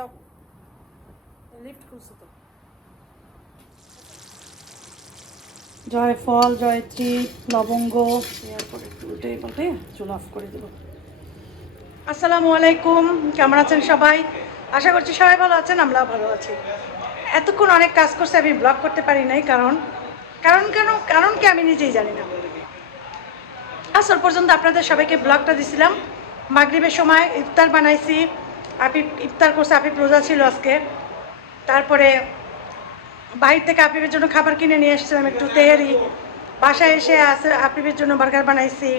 যাও, লিফট খুলছে তো। জয়ফল, জয়ত্রী, লবঙ্গ এরপরে একটু উল্টে পাল্টে চুল অফ করে দেবো। আসসালামু আলাইকুম, কেমন আছেন সবাই? আশা করছি সবাই ভালো আছেন, আমরাও ভালো আছি। এতক্ষণ অনেক কাজ করছে, আমি ব্লগ করতে পারি নাই, কারণ কারণ কেন কারণ কি আমি নিজেই জানি না। আসল পর্যন্ত আপনাদের সবাইকে ব্লগটা দিছিলাম। মাগরিবের সময় ইফতার বানাইছি, আপি ইফতার করছে, আপি রোজা ছিল আজকে। তারপরে বাইরে থেকে আপিবের জন্য খাবার কিনে নিয়ে এসেছিলাম, একটু তেহারি। বাসায় এসে আপিবের জন্য বার্গার বানাইছি,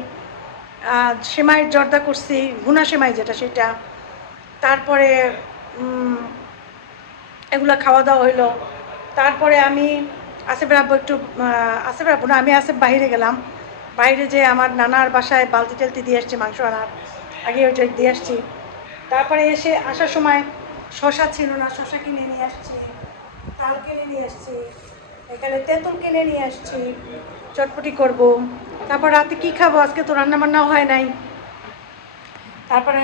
সেমাইয়ের জর্দা করছি, ভুনা সেমাই যেটা সেটা। তারপরে এগুলো খাওয়া দাওয়া হইলো। তারপরে আমি আসেফের আব্বু একটু আসেফের আব্বু না, আমি আসেফ বাইরে গেলাম। বাইরে যে আমার নানার বাসায় বালতি টালতি দিয়ে আসছি মাংস আনার আগে, ওইটা দিয়ে আসছি। তারপরে এসে আসার সময় শশা ছিল না, শশা কিনে নিয়ে আসছি, তাল কিনে নিয়ে আসছি, এখানে তেঁতুল কিনে নিয়ে আসছি, চটপটি করব। তারপর রাতে কি খাবো, আজকে তো রান্না বান্নাও হয় নাই। তারপরে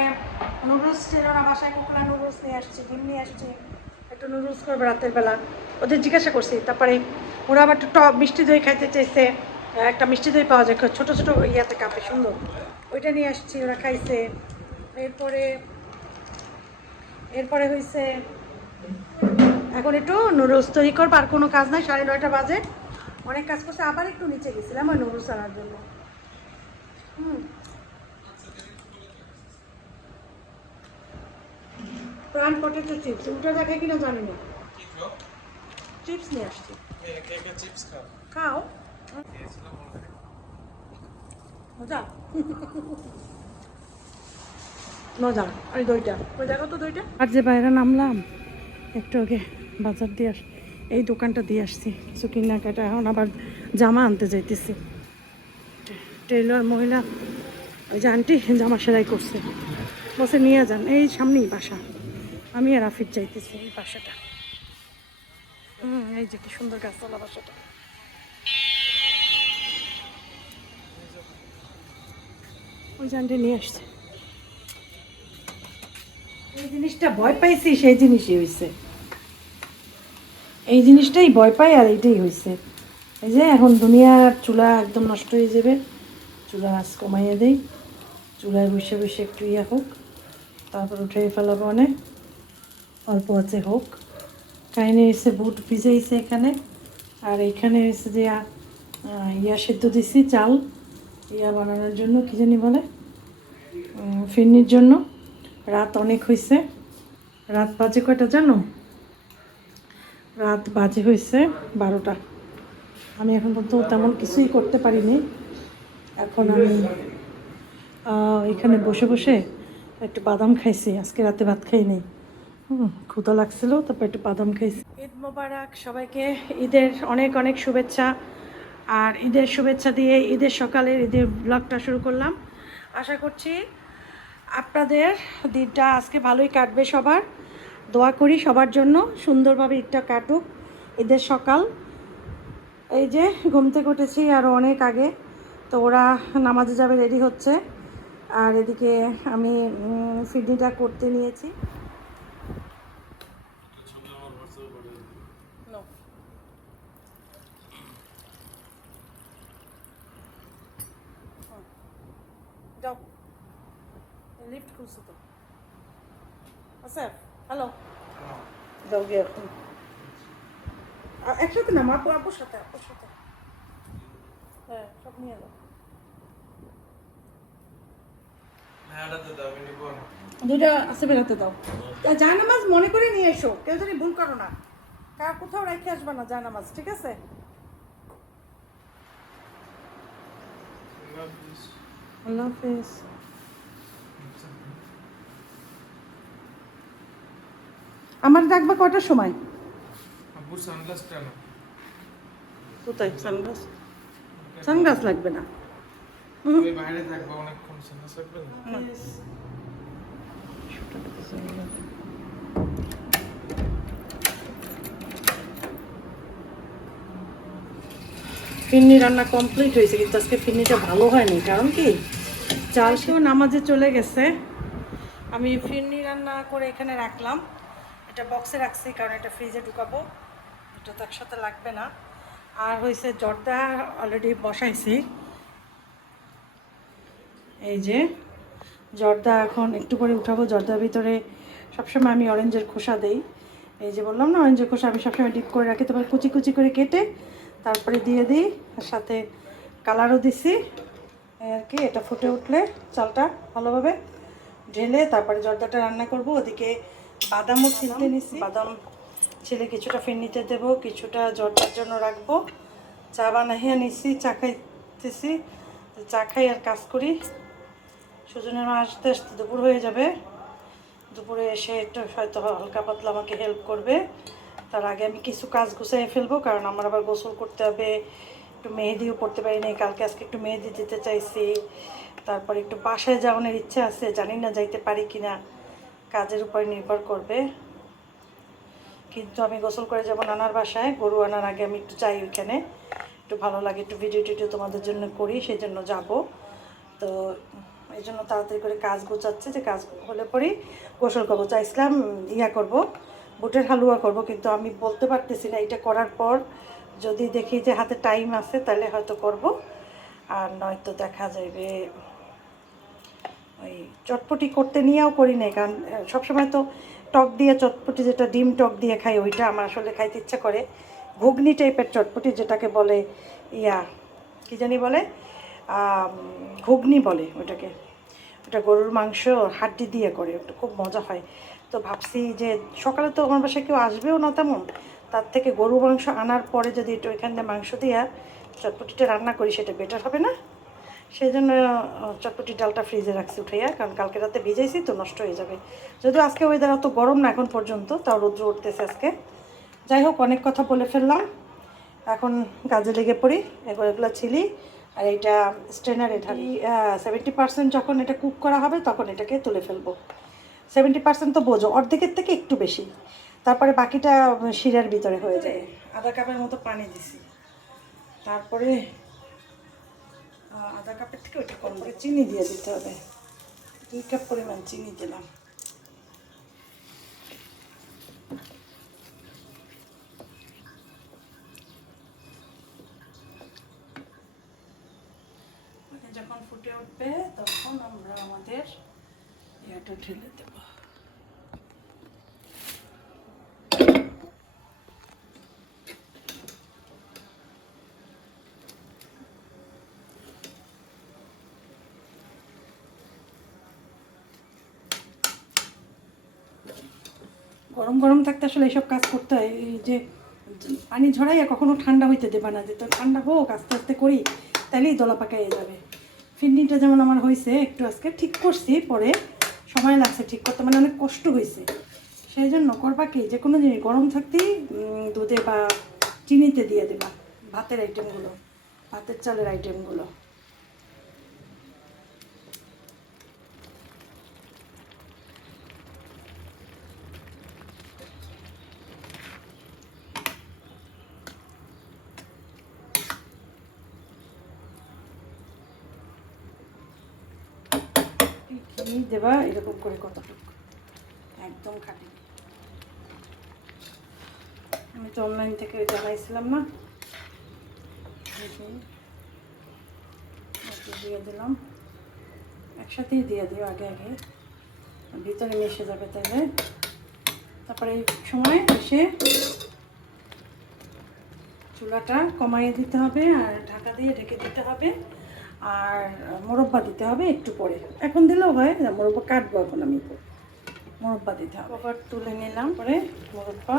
নুডলস ছিল না বাসায়, কুকুলা নুডলস নিয়ে আসছি, ডিম নিয়ে আসছি, একটু নুডলস করবে রাতের বেলা। ওদের জিজ্ঞাসা করছি, তারপরে ওরা আবার একটু টক মিষ্টি দই খাইতে চাইছে। একটা মিষ্টি দই পাওয়া যায় ছোটো ছোটো ইয়াতে কাপে, সুন্দর, ওইটা নিয়ে আসছি, ওরা খাইছে। এরপরে এরপরে হয়েছে এখন একটু নুডলস তৈরি করবো, আর কোনো কাজ নাই, 9:30 বাজে। অনেক কাজ করছে, আবার একটু নিচে গেছিলাম ওই নুডলস আনার জন্য। প্রাণ পটেটো চিপস, উল্টো দেখায় কিনা জানি না, চিপস নিয়ে আসছি। খাও, মজা মজা। আর দইটা, ওই দেখো তো দইটা। আর যে বাইরে নামলাম একটু আগে, বাজার দিয়ে এই দোকানটা দিয়ে আসছি কিছু কেনাকাটা। এখন আবার জামা আনতে যাইতেছি। টেইলর মহিলা, ওই যে আন্টি জামা সেলাই করছে, বসে নিয়ে যান, এই সামনেই বাসা। আমি আর আফিফ যাইতেছি এই বাসাটা। এই যে কি সুন্দর গাছতলা বাসাটা। ওই জানটি নিয়ে আসছে। এই জিনিসটা ভয় পাইছি, সেই জিনিসই হয়েছে। এই জিনিসটাই ভয় পাই, আর এইটাই হয়েছে। এই যে এখন দুনিয়ার চুলা একদম নষ্ট হয়ে যাবে, চুলার আঁচ কমাইয়ে দেই, চুলায় বসে বসে একটু ইয়া হোক, তারপর উঠে ফেলাবো অনেক অল্প আছে হোক। কাহিনি হয়েছে বুট ভিজাইছে এখানে, আর এইখানে হয়েছে যে ইয়া সেদ্ধ দিছি, চাল ইয়া বানানোর জন্য, কী জানি বলে, ফিরনির জন্য। রাত অনেক হয়েছে, রাত বাজে কয়টা জানো? রাত বাজে হয়েছে 12টা। আমি এখন পর্যন্ত তেমন কিছুই করতে পারিনি। এখন আমি এখানে বসে বসে একটু বাদাম খাইছি, আজকে রাতে ভাত খাইনি, ক্ষুধা লাগছিল, তারপর একটু বাদাম খাইছি। ঈদ মোবারক সবাইকে, ঈদের অনেক অনেক শুভেচ্ছা। আর ঈদের শুভেচ্ছা দিয়ে ঈদের সকালের ঈদের ব্লগটা শুরু করলাম। আশা করছি আপনাদের দিনটা আজকে ভালোই কাটবে। সবার দোয়া করি সবার জন্য সুন্দরভাবে ঈদটা কাটুক। ঈদের সকাল, এই যে ঘুম থেকে উঠেছি আরও অনেক আগে, তো ওরা নামাজে যাবে, রেডি হচ্ছে। আর এদিকে আমি ফিডনিটা করতে নিয়েছি। যাও, লিফট খুলছে তো। আচ্ছা, হ্যালো, যাও গিয়ে এখন একসাথে না, আপুর সাথে, আপুর সাথে, হ্যাঁ সব নিয়ে যাও। দুইটা আছে, বেরাতে দাও। জায়নামাজ মনে করে নিয়ে এসো, কেউ জানি ভুল করো না, কোথাও রেখে আসবে না জায়নামাজ, ঠিক আছে? আল্লাহ হাফেজ। আমার ডাকবা কটার সময়? কোথায় সানগ্লাস? সানগ্লাস লাগবে না, বাইরে থাকবো অনেকক্ষণ, সানগ্লাস লাগবে না। ফিরনি রান্না কমপ্লিট হয়েছে, কিন্তু আজকে ফিরনিটা ভালো হয়নি, কারণ কি চাল তো নামাজে চলে গেছে। আমি ফিরনি রান্না করে এখানে রাখলাম, এটা বক্সে রাখছি কারণ এটা ফ্রিজে ঢুকাবো, এটা তো একসাথে লাগবে না। আর হয়েছে জর্দা অলরেডি বসাইছি, এই যে জর্দা এখন একটু করে উঠাবো। জর্দার ভিতরে সবসময় আমি অরেঞ্জের খোসা দেই, এই যে বললাম না অরেঞ্জের খোসা আমি সবসময় ডিপ করে রাখি, তারপর কুচি কুচি করে কেটে তারপরে দিয়ে দিই, আর সাথে কালারও দিছি এই আর কি। এটা ফুটে উঠলে চালটা ভালোভাবে ঢেলে তারপরে জর্দাটা রান্না করব। ওদিকে বাদামও ছিলতে নিছি, বাদাম ছেলে কিছুটা ফিরনিতে দেবো, কিছুটা জর্দার জন্য রাখবো। চা বানাইয়া নিছি, চা খাইতেছি, চা খাই আর কাজ করি। সুজনের মা আসতে আসতে দুপুর হয়ে যাবে, দুপুরে এসে একটু হয়তো হালকা পাতলা আমাকে হেল্প করবে। তার আগে আমি কিছু কাজ গুছিয়ে ফেলবো, কারণ আমার আবার গোসল করতে হবে, একটু মেহেদিও পড়তে পারি নাই কালকে, আজকে একটু মেহেদি দিতে চাইছি। তারপরে একটু বাসায় যাওয়ানোর ইচ্ছা আছে, জানি না যাইতে পারি কি না, কাজের উপর নির্ভর করবে। কিন্তু আমি গোসল করে যাব নানার বাসায়, গরু আনার আগে আমি একটু যাই ওইখানে, একটু ভালো লাগে, একটু ভিডিও টিডিও তোমাদের জন্য করি, সেই জন্য যাবো। তো এই জন্য তাড়াতাড়ি করে কাজ গোছাচ্ছে, যে কাজ হলে পরেই গোসল করবো। চাইছিলাম ইয়া করব, বুটের হালুয়া করব, কিন্তু আমি বলতে পারতেছি না। এটা করার পর যদি দেখি যে হাতে টাইম আছে তাহলে হয়তো করব, আর নয়তো দেখা যাবে ওই চটপটি করতে নিয়েও করি নাই। কারণ সবসময় তো টক দিয়ে চটপটি, যেটা ডিম টক দিয়ে খাই, ওইটা আমার আসলে খাইতে ইচ্ছা করে। ঘুগনি টাইপের চটপটি যেটাকে বলে ইয়া কী জানি বলে, ঘুগনি বলে ওটাকে, ওটা গরুর মাংস হাড্ডি দিয়ে করে, ওটা খুব মজা হয়। তো ভাবছি যে সকালে তো আমার বাসায় কেউ আসবেও না তেমন, তার থেকে গরু মাংস আনার পরে যদি একটু ওইখান দিয়ে মাংস দিয়া চটপটিটা রান্না করি, সেটা বেটার হবে না? সেই জন্য চটপটি ডালটা ফ্রিজে রাখছি উঠাইয়া, কারণ কালকে রাতে ভিজাইছি তো নষ্ট হয়ে যাবে। যদিও আজকে ওয়েদার অত গরম না এখন পর্যন্ত, তাও রৌদ্র উঠতেছে আজকে। যাই হোক, অনেক কথা বলে ফেললাম, এখন কাজে লেগে পড়ি। এগুলো ছিলি, আর এইটা স্ট্রেনারে ঢালি। 70% যখন এটা কুক করা হবে তখন এটাকে তুলে ফেলবো। 70% তো বোঝো, অর্ধেকের থেকে একটু বেশি, তারপরে বাকিটা শিরার ভিতরে হয়ে যায়। আধা কাপের মতো পানি দিছি, তারপরে আধা কাপের থেকে ওইটা কম করে চিনি দিয়ে দিতে হবে। 2 কাপ পরিমাণ চিনি দিলাম। যখন ফুটে উঠবে তখন আমরা আমাদের এটা ঢেলে দেব। গরম গরম থাকতে আসলে এইসব কাজ করতে হয়। এই যে পানি ঝরাইয়া কখনো ঠান্ডা হইতে দেবা না, যে তো ঠান্ডা হোক আস্তে আস্তে করি, তাইলেই দলা পাকাইয়ে যাবে। ফিন্ডিটা যেমন আমার হয়েছে একটু, আজকে ঠিক করছি, পরে সময় লাগছে ঠিক করতে, মানে অনেক কষ্ট হয়েছে। সেই জন্য করবা কি, যে কোনো জিনিস গরম থাকতেই দুধে বা চিনিতে দিয়ে দেবা, ভাতের আইটেমগুলো, ভাতের চালের আইটেমগুলো। ঘি দেবা এরকম করে কতটুকু, একদম খাঁটি। আমি তো অনলাইন থেকে জানাইছিলাম না, দিয়ে দিলাম, একসাথেই দিয়ে দিও আগে আগে, ভিতরে মিশে যাবে তাহলে। তারপরে এই সময় এসে চুলাটা কমাইয়ে দিতে হবে, আর ঢাকা দিয়ে ঢেকে দিতে হবে, আর মোরব্বা দিতে হবে একটু পরে। এখন দিলেও হয়, মোরব্বা কাটবো এখন আমি, মোরব্বা দিতে হবে। আবার তুলে নিলাম, পরে মোরব্বা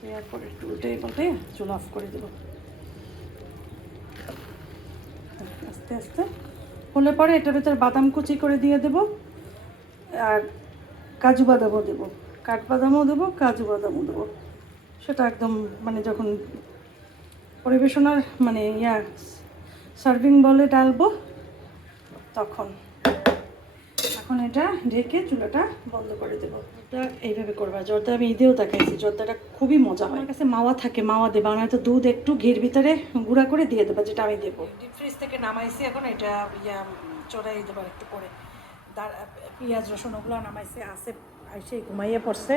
দেওয়ার পরে একটু উল্টে পাল্টে চুলা অফ করে দেবো। আস্তে আস্তে হলে পরে এটার ভিতরে বাদাম কুচি করে দিয়ে দেব, আর কাজু বাদামও দেবো, কাঠবাদামও দেবো, কাজু বাদামও দেবো। সেটা একদম মানে যখন পরিবেশনার মানে সার্ভিং বলে ডালবো তখন। এখন এটা ঢেকে চুলাটা বন্ধ করে দেবো। জর্দা এইভাবে করবা। জর্দা আমি ঈদেও দেখাইছি, জর্দাটা খুবই মজা হয়। আমার কাছে মাওয়া থাকে, মাওয়া দেবা, নয়তো দুধ একটু ঘির ভিতরে গুঁড়া করে দিয়ে দেবা, যেটা আমি দেবো। ডিপ ফ্রিজ থেকে নামাইছি, এখন এটা চড়াই দেবার একটু করে পেঁয়াজ রসুন ওগুলো নামাইছে। আসেফ আইসে ঘুমাইয়ে পড়ছে।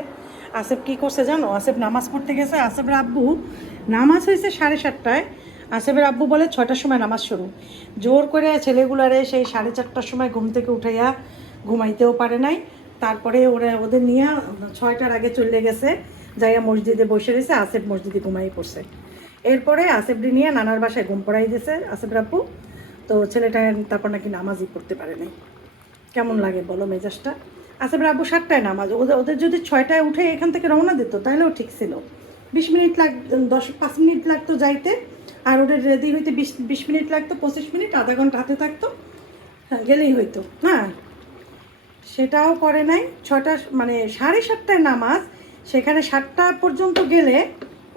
আসেফ কী করছে জানো, আসেফ নামাজ পড়তে গেছে। আসেফের আব্বু, নামাজ হয়েছে 7:30টায়, আসেফের আব্বু বলে 6টার সময় নামাজ শুরু। জোর করে ছেলেগুলারে সেই 4:30টার সময় ঘুম থেকে উঠাইয়া, ঘুমাইতেও পারে নাই। তারপরে ওদের নিয়ে 6টার আগে চলে গেছে, যাইয়া মসজিদে বসে রয়েছে। আসেফ মসজিদে ঘুমাই পড়ছে। এরপরে আসেফটি নিয়ে নানার বাসায় ঘুম পড়াই দিয়েছে আসেফের আব্বু। তো ছেলেটা তারপর নাকি নামাজই পড়তে পারে নাই। কেমন লাগে বলো মেজাজটা? আসেফের আব্বু 7টায় নামাজ, ওদের যদি 6টায় উঠে এখান থেকে রওনা দিত তাহলেও ঠিক ছিল। 20 মিনিট 5 মিনিট লাগতো যাইতে, আর ওদের রেডি হইতে 20 মিনিট লাগতো, 25 মিনিট, আধা ঘন্টা হাতে থাকতো, হ্যাঁ গেলেই হইতো। হ্যাঁ, সেটাও করে নাই। 6টা মানে 7:30টায় নামাজ, সেখানে 7টা পর্যন্ত গেলে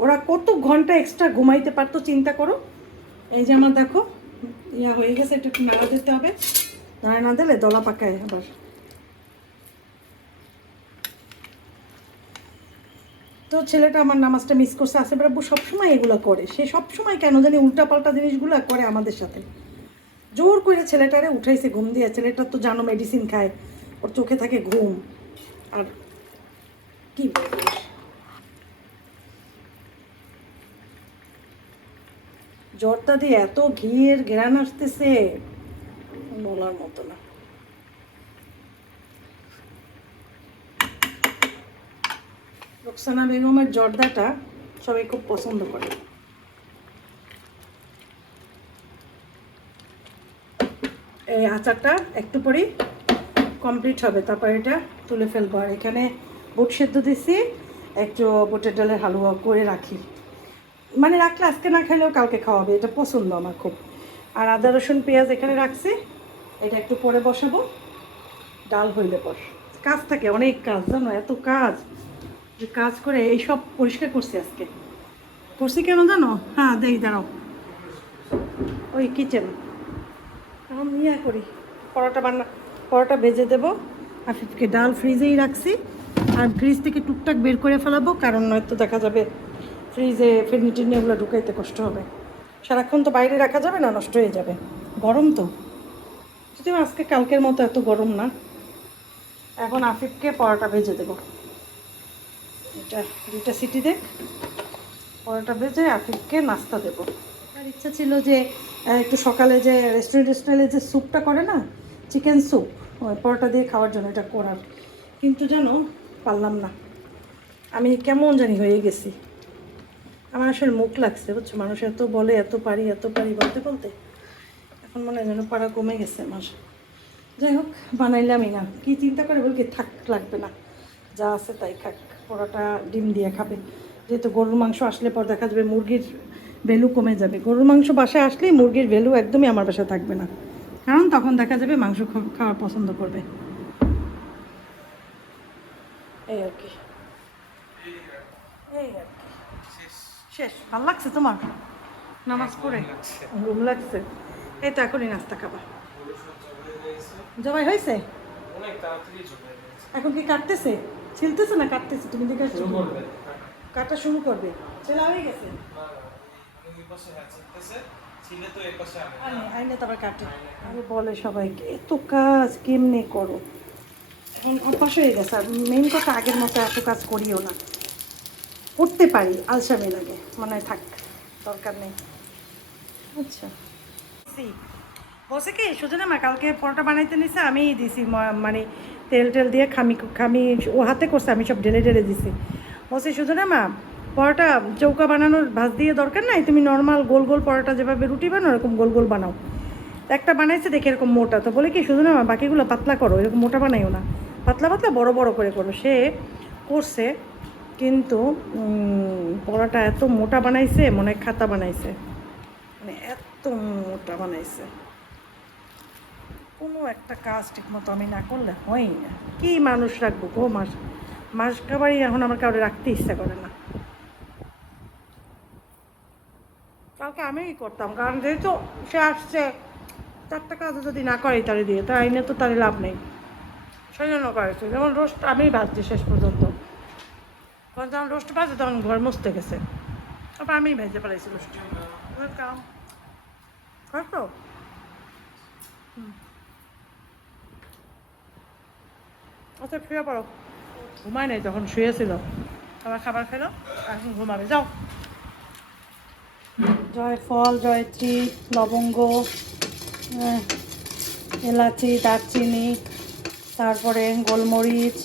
ওরা কত ঘন্টা এক্সট্রা ঘুমাইতে পারতো চিন্তা করো। এই যে আমার দেখো হয়ে গেছে, এটা একটু নাড়া দিতে হবে, নাড়া না দিলে দলা পাকায় আবার। তো ছেলেটা আমার নামাজটা মিস করছে। আসেফের আব্বু সবসময় এগুলো করে, সে সবসময় কেন জানি উল্টাপাল্টা জিনিসগুলো করে আমাদের সাথে। জোর করে ছেলেটারে উঠাইছে ঘুম দিয়ে। ছেলেটা তো জানো মেডিসিন খায়, ওর চোখে থাকে ঘুম। আর কি বলবো, জ্বরটা দিয়ে এত ঘিয়ের ঘেরান আসতেছে বলার মতো না। রোকসানা বেগমের জর্দাটা সবাই খুব পছন্দ করে। এই আচারটা একটু পরেই কমপ্লিট হবে, তারপর এটা তুলে ফেলবো। আর এখানে বুট সেদ্ধ দিছি, একটু বুটের ডালের হালুয়া করে রাখি, মানে রাখলে আজকে না খেলেও কালকে খাওয়াবে, এটা পছন্দ আমার খুব। আর আদা রসুন পেঁয়াজ এখানে রাখছি, এটা একটু পরে বসাবো, ডাল হইলে পর। কাজ থাকে, অনেক কাজ জানো, এত কাজ যে কাজ করে এইসব পরিষ্কার করছি আজকে। করছি কেন জানো? হ্যাঁ দেই, দাঁড়াও, ওই কিচেন এখন করি। পরোটা ভেজে দেবো। আফিফকে ডাল ফ্রিজেই রাখছি, আর ফ্রিজ থেকে টুকটাক বের করে ফেলাবো, কারণ নয়তো দেখা যাবে ফ্রিজে ফেরনিটিনে এগুলো ঢুকাইতে কষ্ট হবে। সারাক্ষণ তো বাইরে রাখা যাবে না, নষ্ট হয়ে যাবে, গরম তো। যদিও আজকে কালকের মতো এত গরম না। এখন আফিফকে পরোটা ভেজে দেবো, এটা 2টা সিটি দেখ, পরোটা ভেজে আফিফকে নাস্তা দেবো। আর ইচ্ছা ছিল যে একটু সকালে যে রেস্টুরেন্টে যে স্যুপটা করে না, চিকেন স্যুপ, ওই পরোটা দিয়ে খাওয়ার জন্য এটা করার, কিন্তু জানো পারলাম না। আমি কেমন জানি হয়ে গেছি, আমার আসলে মুখ লাগছে বুঝছো। মানুষ এত বলে এত পারি বলতে বলতে এখন মনে হয় যেন পাড়া কমে গেছে আমার। যাই হোক, বানাইলামই না, কি চিন্তা করে বলি থাক, লাগবে না, যা আছে তাই খাক। পরোটা ডিম দিয়ে খাবে, যেহেতু গরুর মাংস আসলে পর দেখা যাবে মুরগির ভ্যালু কমে যাবে। গরুর মাংস বাসায় আসলেই মুরগির ভ্যালু একদমই আমার বাসায় থাকবে না, কারণ তখন দেখা যাবে মাংস খাওয়া পছন্দ করবে। এই আর কি, এই আর কি, শেষ। ভালো লাগছে তোমার নামাজ পড়ে? ঘুম লাগছে। এই তো এখনই নাস্তা খাবা। জবাই হয়েছে? এখন কি কাটতেছে, ছিলতেছে না কাটতেছে? তুমি দিকে কাটা শুরু করবে, ছেলা হয়ে গেছে। আইনে তারপর কাটে। আমি বলে সবাইকে এত কাজ কেমনে করো, এখন অভ্যাস হয়ে গেছে। আর মেইন কথা, আগের মতো এত কাজ করিও না। করতে পারি, আলসামি লাগে, মনে হয় থাক, দরকার নেই। আচ্ছা, বসে কি সুজনে মা কালকে পরোটা বানাইতে নিছে, আমিই দিছি, মানে তেল দিয়ে খামি ও হাতে করছে, আমি সব ঢেলে দিছি। বসে সুজনে মা পরোটা চৌকা বানানোর ভাঁজ দিয়ে দরকার নাই, তুমি নর্মাল গোল গোল পরোটা যেভাবে রুটি বানাও এরকম গোল গোল বানাও। একটা বানাইছে দেখে এরকম মোটা, তো বলে কি সুজনে মা বাকিগুলো পাতলা করো, এরকম মোটা বানাইও না, পাতলা পাতলা বড় বড় করে করো। সে করছে, কিন্তু পরোটা এত মোটা বানাইছে, মনে হয় খাতা বানাইছে, মানে এত মোটা বানাইছে। কোনো একটা কাজ ঠিক মতো আমি না করলে হয়ই না। কি মানুষ রাখবো গো, মাস খাবারই এখন আমার কাউরে রাখতে ইচ্ছা করে না। কালকে আমিই করতাম, কারণ যেহেতু সে আসছে, 4টা কাজ যদি না করে তারে দিয়ে, তাই আইনে তো তারে লাভ নেই। সেজন্য করেছি, যেমন রোস্ট আমি ভাজছি শেষ পর্যন্ত, কারণ যখন রোস্ট ভাজে তখন ঘর মুছতে গেছে, তারপর আমি ভেজে ফেলাইছি রোস্ট। ওয়েলকাম। খাইছো? আচ্ছা শুয়ে পড়ো। ঘুমায় নাই, তখন শুয়েছিল, আবার খাবার খেলো, এখন ঘুমাবে, যাও। জয়ফল, জয়ত্রী, লবঙ্গ, এলাচি, দারচিনি, তারপরে গোলমরিচ,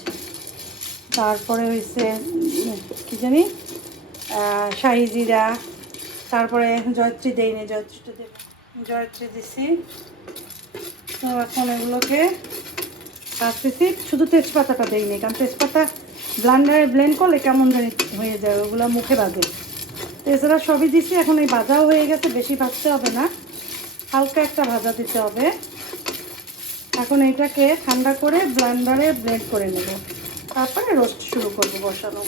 তারপরে হয়েছে কী জানি শাহি জিরা, তারপরে জয়ত্রী দেয়নি, জয়ত্রীটা দেব, জয়ত্রী দিছি। তো এখন এগুলোকে কাটতেছি, শুধু তেজপাতাটা দেয়নি, কারণ তেজপাতা ব্লান্ডারে ব্লেন্ড করলে কেমন জানি হয়ে যায়, ওগুলো মুখে বাজে। তো এছাড়া সবই দিছি, এখন এই ভাজাও হয়ে গেছে, বেশি ভাজতে হবে না, হালকা একটা ভাজা দিতে হবে। এখন এইটাকে ঠান্ডা করে ব্লেন্ডারে ব্লেন্ড করে নেব, তারপরে রোস্ট শুরু করবো বসানো।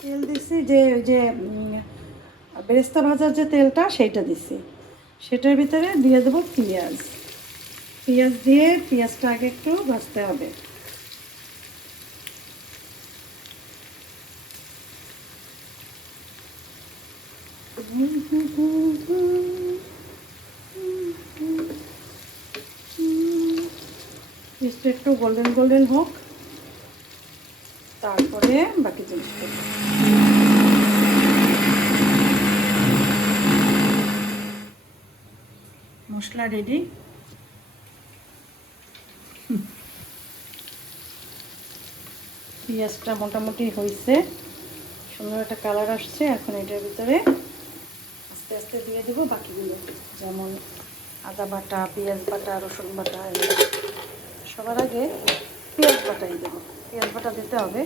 তেল দিছি, যে ওই যে বেরেস্তা ভাজার যে তেলটা সেইটা দিছি, সেটার ভিতরে দিয়ে দেবো পেঁয়াজ। পেঁয়াজ দিয়ে পেঁয়াজটা আগে একটু ভাজতে হবে। পেঁয়াজটা একটু গোল্ডেন গোল্ডেন হোক, তারপরে বাকি জিনিস করব। মশলা রেডি। পেঁয়াজটা মোটামুটি হয়েছে, সুন্দর একটা কালার আসছে। এখন এটার ভিতরে আস্তে আস্তে দিয়ে দেবো বাকিগুলো, যেমন আদা বাটা, পেঁয়াজ বাটা, রসুন বাটা, এগুলো সবার আগে পেঁয়াজ বাটাই দেবো। পেঁয়াজ বাটা দিতে হবে,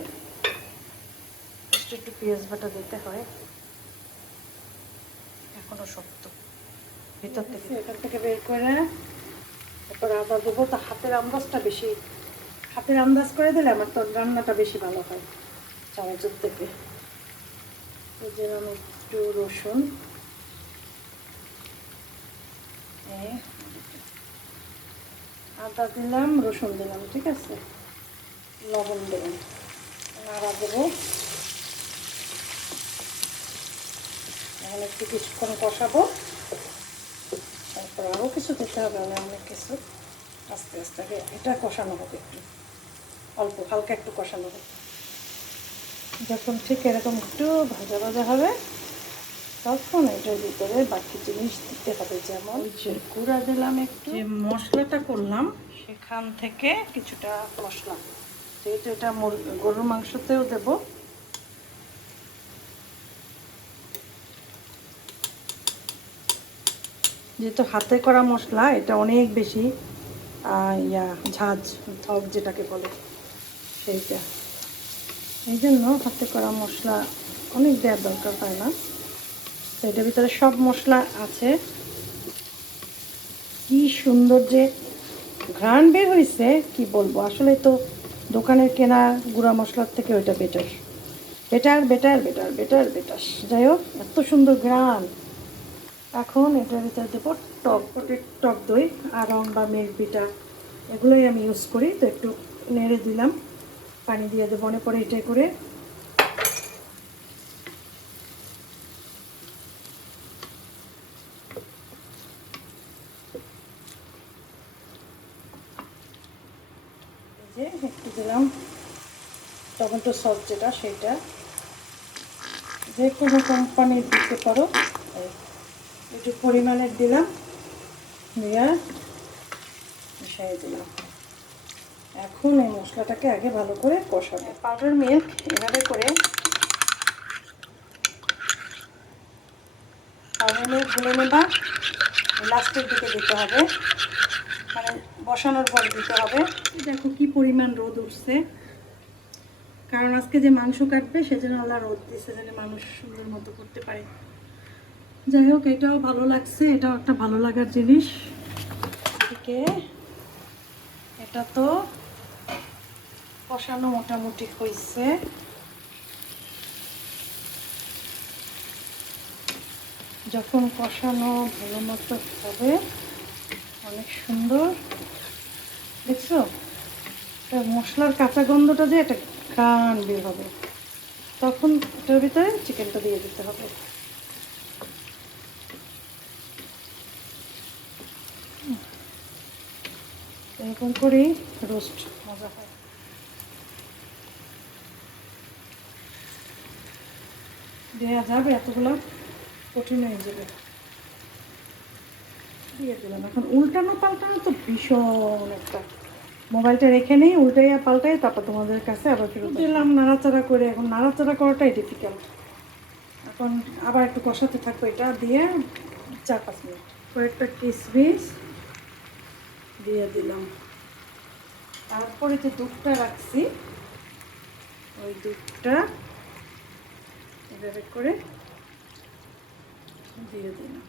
একটু পেঁয়াজ বাটা দিতে হয়, এখনও শক্ত ভিতর থেকে, এখান থেকে বের করে তারপর আদা দেবো। তো হাতের আন্দাজটা বেশি, হাতের আন্দাজ করে দিলে আমার তো রান্নাটা বেশি ভালো হয় চামচের থেকে। দিলাম একটু রসুন, আদা দিলাম, রসুন দিলাম, ঠিক আছে, লবণ দেবেন, নাড়া দেবো। এখন একটু কিছুক্ষণ কষাবো, তারপর আরও কিছু দিতে হবে, অনেক কিছু, আস্তে আস্তে এটা কষানো হবে, একটু অল্প হালকা একটু কষানো হবে। যখন ঠিক এরকম একটু ভাজা ভাজা হবে, তখন এটার ভিতরে বাকি জিনিস দিতে হবে, যেমন গুঁড়া দিলাম একটু, যে মশলাটা করলাম সেখান থেকে কিছুটা মশলা, যেহেতু এটা গরুর মাংসতেও দেব, যেহেতু হাতে করা মশলা, এটা অনেক বেশি ঝাঁঝ ধক যেটাকে বলে সেইটা, এই জন্য হাতে করা মশলা অনেক দেওয়ার দরকার হয় না। তো এটার ভিতরে সব মশলা আছে। কি সুন্দর যে ঘ্রাণ বের হয়েছে, কি বলবো, আসলে তো দোকানের কেনা গুঁড়া মশলার থেকে ওইটা better, better better better better better যাই হোক, এত সুন্দর ঘ্রাণ। এখন এটার ভিতরে দেবো টক দই, আরং বা মিল্ক বিটা, এগুলোই আমি ইউজ করি। তো একটু নেড়ে দিলাম, পানি দিয়ে দেবো, মনে পরে এটাই করে যে একটু দিলাম টমেটো সস, যেটা সেটা যে কোনো কোম্পানির দিতে পারো, একটু পরিমাণের দিলাম, দিয়ে মিশিয়ে দিলাম। এখন এই মশলাটাকে আগে ভালো করে কষাবো। পাউডার মিল্ক এভাবে করে পাউডার মিল্ক গুলে নেবা, লাস্টের দিকে দিতে হবে, মানে বসানোর পর দিতে হবে। দেখো কি পরিমাণ রোদ উঠছে, কারণ আজকে যে মাংস কাটবে সেজন্য আল্লাহ রোদ দিচ্ছে, যেন মানুষ সুন্দর মতো করতে পারে। যাই হোক, এটাও ভালো লাগছে, এটাও একটা ভালো লাগার জিনিস। এদিকে এটা তো কষানো মোটামুটি হয়েছে, যখন কষানো ভালো মতো হবে, অনেক সুন্দর, দেখছো মশলার কাঁচা গন্ধটা যে এটা ঘ্রাণ বের হবে, তখন এটার ভিতরে চিকেনটা দিয়ে দিতে হবে। এরকম করেই রোস্ট মজা হয়। দেওয়া যাবে, এতগুলো কঠিন হয়ে যাবে। দিয়ে দিলাম। এখন উল্টানো পাল্টানো তো ভীষণ একটা, মোবাইলটা রেখে নেই, উল্টাইয়া পাল্টাই তারপর তোমাদের কাছে আবার ফেরত দিলাম নাড়াচাড়া করে। এখন নাড়াচাড়া করাটাই ডিফিকাল্ট। এখন আবার একটু কষাতে থাকবো এটা দিয়ে 4-5 মিনিট। কয়েকটা কিশমিশ দিয়ে দিলাম। তারপরে যে দুধটা রাখছি ওই দুধটা এভাবে করে দিয়ে দিলাম।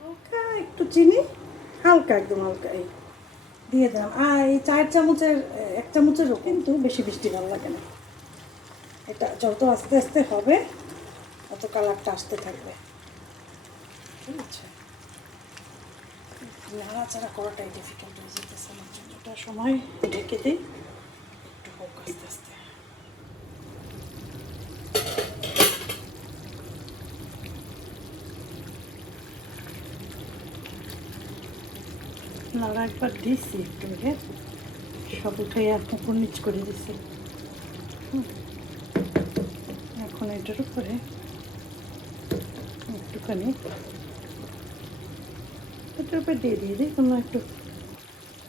হালকা একটু চিনি, হালকা একদম হালকা এই দিয়ে দিলাম। আর এই 1 চামচেরও কিন্তু বেশি মিষ্টি ভালো লাগে না। এটা যত আস্তে আস্তে হবে তত কালারটা আসতে থাকবে। ঠিক আছে, নাড়াচাড়া করাটাই ডিফিকাল্ট হয়ে যেতেছে আমার জন্য। এটা সময় ঢেকে দিই, একটু হোক আস্তে আস্তে। নাড়া একবার দিচ্ছি একটু, সব উঠাইয়া উপর নিচ করে দিচ্ছি। এখন এটার উপরে একটুখানি এটার উপরে দিয়ে দিই কোনো একটু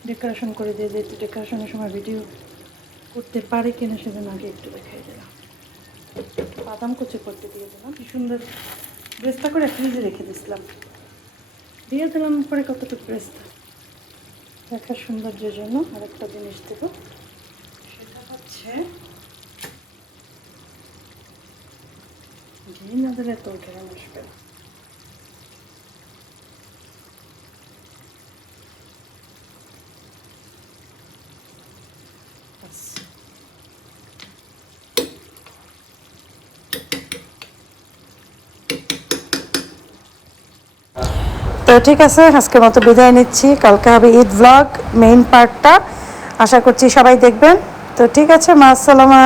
ডেকোরেশন করে দিয়ে যেহেতু ডেকোরেশনের সময় ভিডিও করতে পারে কিনা সেজন্য আগে একটু দেখাই দিলাম। বাদাম কুচি করতে দিয়ে দিলাম, কি সুন্দর ব্রেস্তা করে ফ্রিজে রেখে দিয়েছিলাম। দিয়ে দিলাম পরে কতটুকু ব্রেস্তা দেখার সৌন্দর্যের জন্য। আরেকটা জিনিস দেবো, সেটা হচ্ছে ঘি না দিলে তো ঘেরান আসবে না। তো ঠিক আছে, আজকের মতো বিদায় নিচ্ছি। কালকে হবে ঈদ ব্লগ মেইন পার্টটা, আশা করছি সবাই দেখবেন। তো ঠিক আছে, মা আসসালামা।